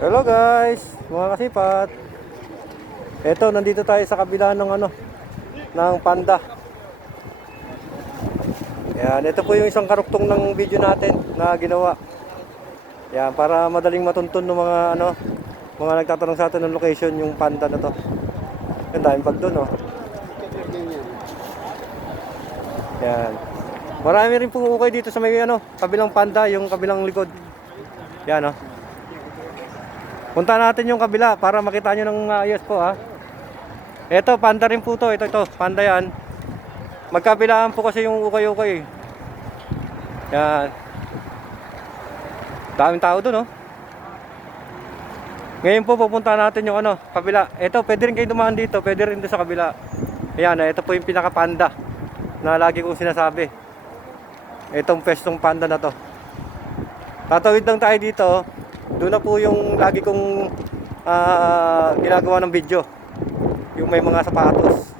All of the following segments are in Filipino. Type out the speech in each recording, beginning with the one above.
Hello guys, mga kasipat. Eto, nandito tayo sa kabila ng ng panda. Yan, ito po yung isang karuktong ng video natin na ginawa. Yan, para madaling matuntun ng mga nagtatanong sa atin ng location yung panda na to. Yan, daming pag doon, oh. Yan. Marami rin pong ukay dito sa may kabilang panda, yung kabilang likod. Yan, oh. Punta natin yung kabila para makita nyo ng ayos po, ha. Ito, panda rin po to. Ito, panda yan. Magkabilaan po kasi yung ukay-ukay. Yan. Daming tao dun, oh. Ngayon po pupunta natin yung kabila. Ito, pwede rin kayo dumaan dito. Pwede rin doon sa kabila. Ayan, ito po yung pinaka-panda na lagi kong sinasabi. Itong pwestong panda na to. Tatawid lang tayo dito. Doon na po yung lagi kong ginagawa ng video. Yung may mga sapatos.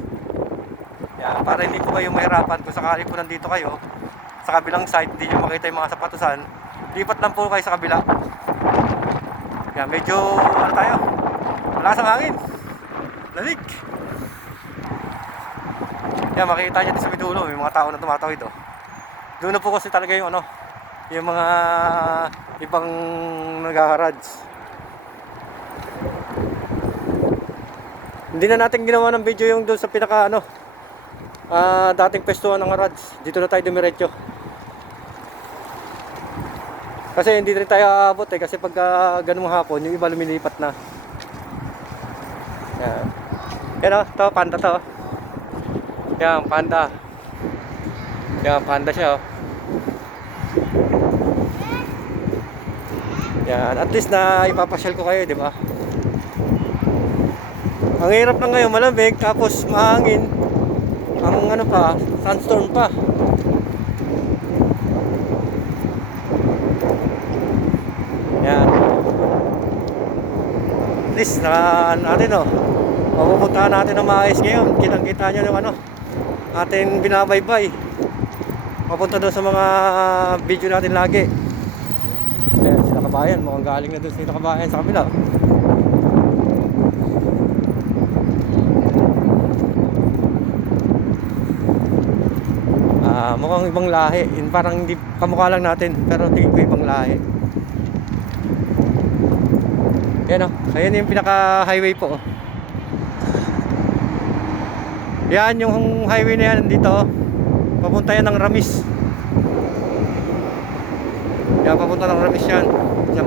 Yan, para hindi po kayo mahirapan kung sakali po nandito kayo sa kabilang side, hindi nyo makita yung mga sapatosan. Lipat lang po kayo sa kabila. Yan, medyo tayo. Malakas ang hangin. Lamig. Yan, makikita nyo dito sa midulo, may mga tao na tumatawid, oh. Doon na po kasi talaga yung yung mga ibang nag-harads. Hindi na natin ginawa ng video yung doon sa pinaka dating pwestuhan ng harads. Dito na tayo dumiretso. Kasi hindi rin tayo aabot kasi pagka ganung hapon yung iba lumilipat na. Yan. Yan, oh, to panda to. Yan, panda. Yan, panda siya, oh. Yan, at least na ipapasyal ko kayo, di ba? Ang hirap na ngayon, malamig, tapos mahangin. Ang pa, sandstorm pa. Yan. At least na natin, oh. Mapupuntahan natin ng maayos ngayon. Kitang-kita nyo yung ating binabaybay. Papunta doon sa mga video natin lagi. Ayan, sila kabayan. Mukhang galing na doon sila kabayan sa kabila. Mukhang ibang lahi. Parang hindi kamukha lang natin. Pero tingin ko ibang lahi. Ayan, oh. Ayan yung pinaka-highway po, oh. Yan yung highway na yan dito, oh. Papunta yan ng Ramis. Yan, papunta ng Ramis yan. Diyan,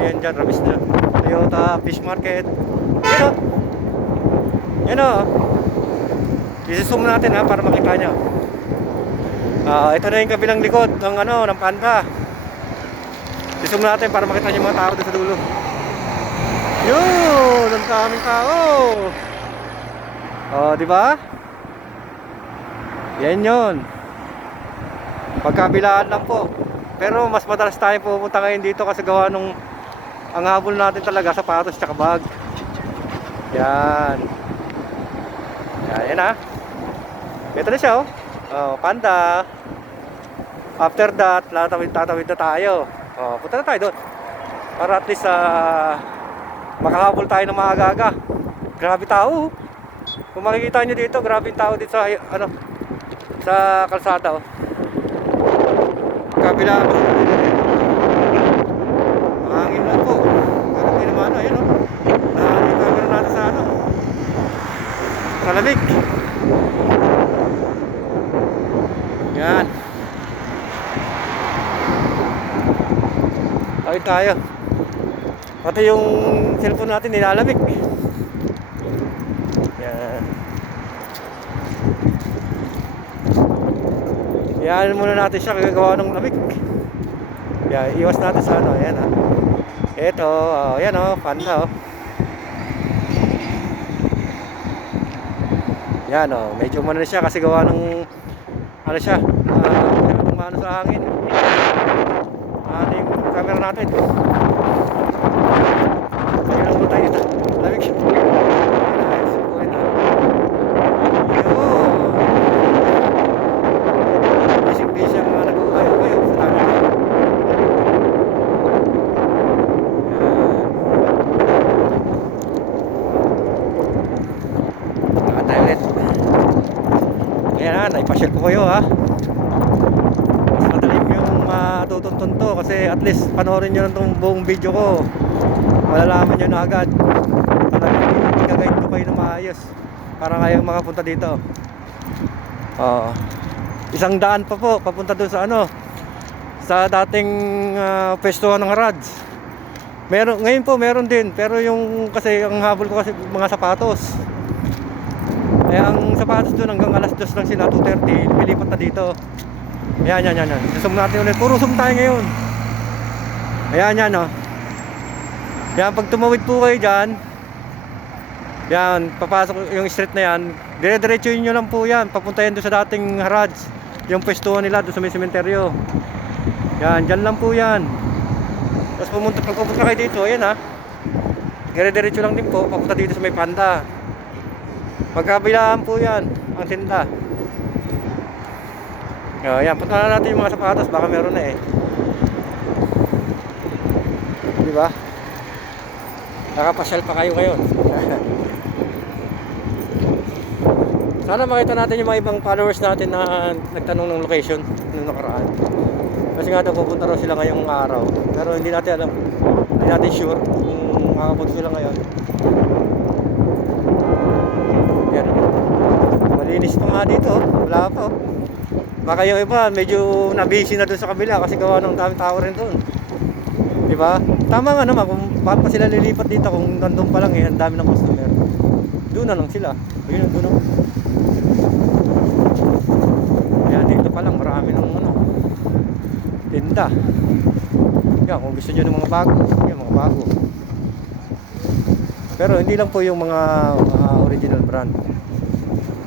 yan dyan, Ramis na Toyota Fish Market. Yan, o. Yan, o. I-zoom natin, ha, para makita nyo. Ito na yung kabilang likod ng ng panda. I-zoom natin para makita nyo yung mga tao doon sa dulo. Yun, ang daming tao. Di ba? Yan yun. Pagkabilaan lang po. Pero mas madalas tayo pupunta ngayon dito kasi gawa nung ang habol natin talaga sapatos tsaka bag. Yan. Yan, ha. Ito na siya, oh. Panda. After that, tatawid na tayo. Punta na tayo doon. Para at least makahabol tayo ng maaga-aga. Grabe tao. Kung makikita nyo dito, grabe tao dito sa sa kalsada, oh. Kabila. Mahangin lang po. Pero hindi naman, ayun, oh. Yung camera natin sa kalamig. Yan. Tawid tayo. Pati yung cellphone natin nilalamig. Yan. Yan muna natin siya kagagawa ng lamig. Yan, iwas natin sa ayan, ha. Ito, yan, panda, oh. Yan, medyo umano siya kasi gawa ng siya, umano sa hangin. Yung camera natin. Ayun lang po tayo ito. Lamig siya. Busy ang mga nag-uukay sa namin. Yan. ko kayo ha. Mas madaling yung matutuntun to kasi at least panoorin nyo lang itong buong video ko. Malalaman nyo na agad. Talagang i-guide ko kayo na maayos para kayong makapunta dito. Isang daan pa po papunta doon sa ano, sa dating pwestuhan ng Harads. Ngayon po meron din, pero yung kasi ang habol ko kasi mga sapatos. Ang sapatos doon hanggang alas 2 lang sila, 2:30, lumilipat na dito. Yan. Susum natin ulit. Puro zoom tayo ngayon. Ayan oh. Yan, pag tumawid po kayo dyan, yan, papasok yung street na yan, dire-diretsuhin nyo lang po yan, papunta yan doon sa dating Harads, yung pwestuhan nila doon sa may sementeryo. Yan, dyan lang po yan. Tapos pag pupunta kayo dito, ayan ha, dire-diretso lang din po, papunta dito sa may Panda. Magkabilaan po yan ang tinda. Yan, punta na natin yung mga sapatos, baka meron na eh. Diba? Nakapasyal pa kayo ngayon. Sana makita natin yung mga ibang followers natin na nagtanong ng location nung nakaraan. Kasi nga daw pupunta raw sila ngayong araw, pero hindi natin alam, hindi natin sure kung makapunta sila ngayon. Yan, malinis pa nga dito, wala pa. Baka yung iba medyo na-busy na doon sa kabila kasi gawa ng daming tao rin doon. Diba? Tama nga naman kung bakit pa sila lilipat dito kung nandun pa lang eh, ang dami ng customer. Doon na lang sila. Ayun, doon na. Yan, dito pa lang marami ng tinda. Yan, kung gusto nyo ng mga bago, yan, mga bago. Pero hindi lang po yung mga original brand.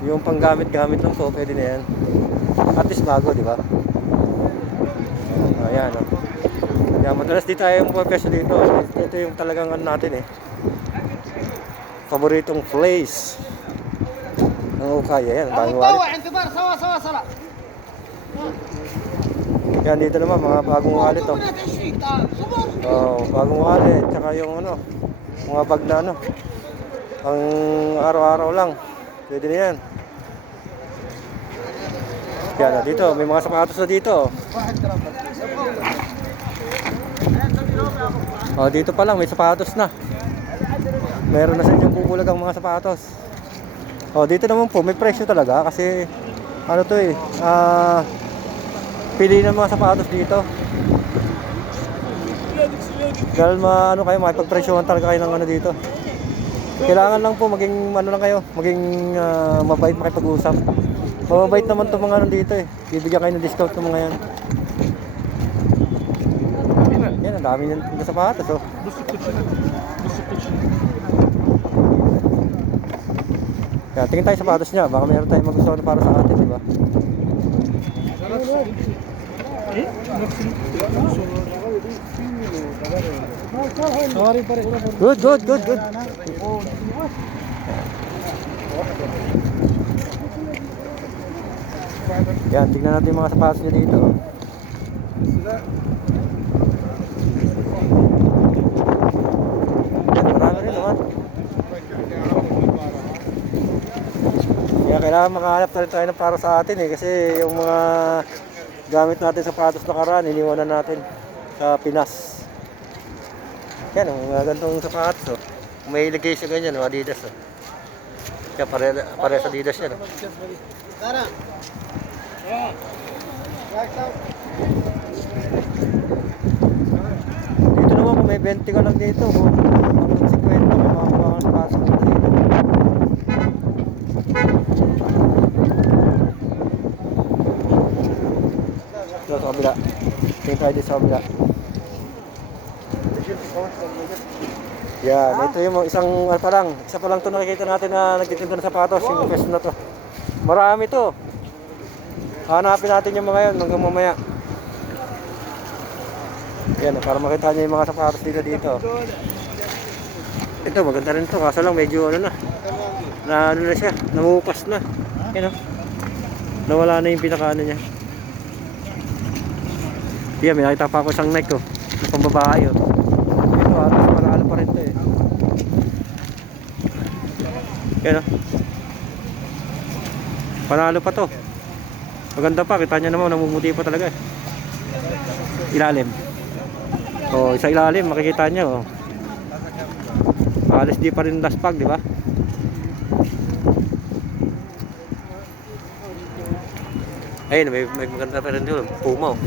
Yung panggamit-gamit lang po, pwede na yan. At least bago, di ba? Ayan, oh. Yan, madalas di tayo yung pwesto dito. Ito yung talagang ano natin eh. Paboritong place ng ukay. Ayan, bagong wallet. Yan, dito naman mga bagong wallet oh. Bagong wallet, tsaka yung ano, mga bag na ano, ang araw-araw lang. Pwede na yan. Yan, dito, may mga sapatos na dito. Dito pa lang may sapatos na. Meron na sa inyong bubulag ang mga sapatos. Dito naman po may presyo talaga kasi ano to eh, pili ng mga sapatos dito. Dahil kayo, makipagpresyohan talaga kayo ng ano dito. Kailangan lang po maging ano lang kayo, maging mabait makipag-usap. Mababait naman itong mga ano dito eh. Bibigyan kayo ng discount ng mga yan. Yan, ang dami ng sapatos oh. Kaya tingin tayo sa sapatos niya, baka meron tayong magustuhan para sa atin, di ba? Good. Yan, tingnan natin yung mga sapatos niya dito. Yan, marami rin naman. Kaya kailangan makahanap na rin tayo ng para sa atin eh. Kasi yung mga gamit natin sa sapatos na karaan, iniwanan natin sa Pinas. Yan, mga gantong sapatos oh. May ilagay sa ganyan, mga Adidas oh. Kaya pare sa Adidas yan oh. Dito naman kung may 20 ka lang dito, hanggang 50 may mga sapatos dito. Ito sa kabila. Tingin tayo dito sa kabila. Yan, ito yung isa pa lang ito nakikita natin na nagtitinda ng sapatos, yung pwesto na to. Marami to. Hanapin natin yung mga yun hanggang mamaya. Yan, para makita nyo yung mga sapatos dito. Ito, maganda rin to, kaso lang medyo ano na siya, namupas na. Yan o. Nawala na yung pinaka niya. Yan, may nakita pa ako isang Nike ko. Na pambabae o. Ito, panalo pa rin to eh. Yan o. Panalo pa to. Maganda pa, kita nyo naman, namumuti pa talaga eh. Ilalim. So, sa ilalim, makikita nyo. Halos di pa rin laspag, di ba? Ayun, may maganda pa rin doon. Puma. Oh.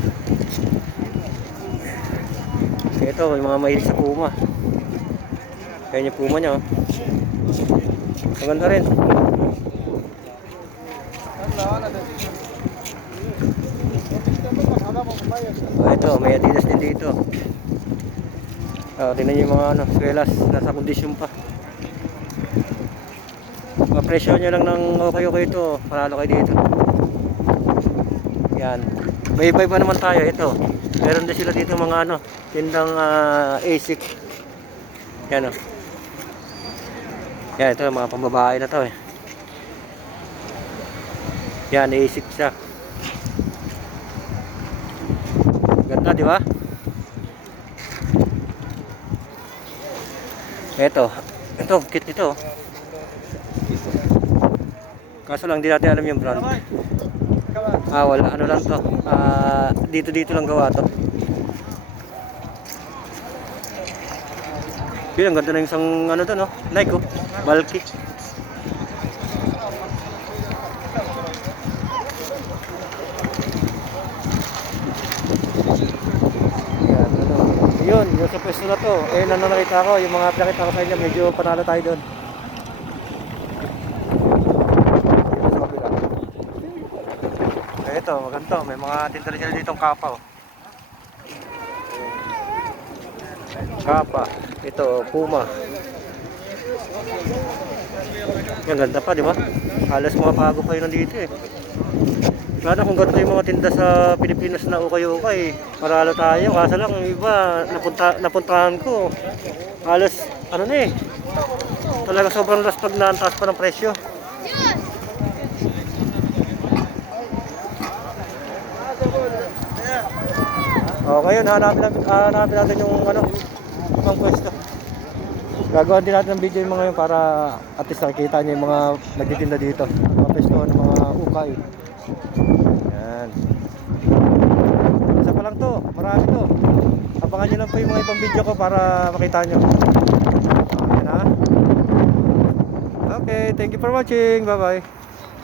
Ito, may mga mahilig sa puma. Ayun yung puma niya. Oh. Maganda rin. Oh, ito, may Adidas din dito. Tingnan nyo yung mga swelas, nasa kondisyon pa. Presyo nyo lang ng okay ito, panalo kayo dito. Yan. May iba naman tayo, ito. Meron din sila dito mga tindang ASIC. Yan o. Yan, ito mga pambabae na to eh. Yan, ASIC siya. Ganda, di ba? Ito, kit ito. Kaso lang, di natin alam yung brand. Wala, ano lang to. Dito lang gawa to. Yun, ang ganda na yung isang to, no? Nike, oh. Bulky. Yun, yung sa pwesto na to, nakita ko, yung mga pinakita ko sa inyo, medyo panalo tayo doon. Ito, maganda, may mga tinda rin sila ditong kapa. Oh. Kapa, ito, puma. Yung ganda pa, di ba? Halos mga bago pa yun nandito eh. Sana kung ganito yung mga tinda sa Pilipinas na ukay-ukay, maralo tayo. Kaso lang yung iba, napuntahan ko. Halos, talaga sobrang laspag na, ang taas pa ng presyo. Okay yun, hanapin natin yung ang pwesto. Gagawin din natin ng video yung mga yun para at least nakikita nyo yung mga nagtitinda dito. Mga pwesto ng mga ukay. Yan. Isa pa lang to, marami to. Abangan nyo lang po yung mga ibang video ko para makita nyo. Yan ha. Okay, thank you for watching. Bye bye.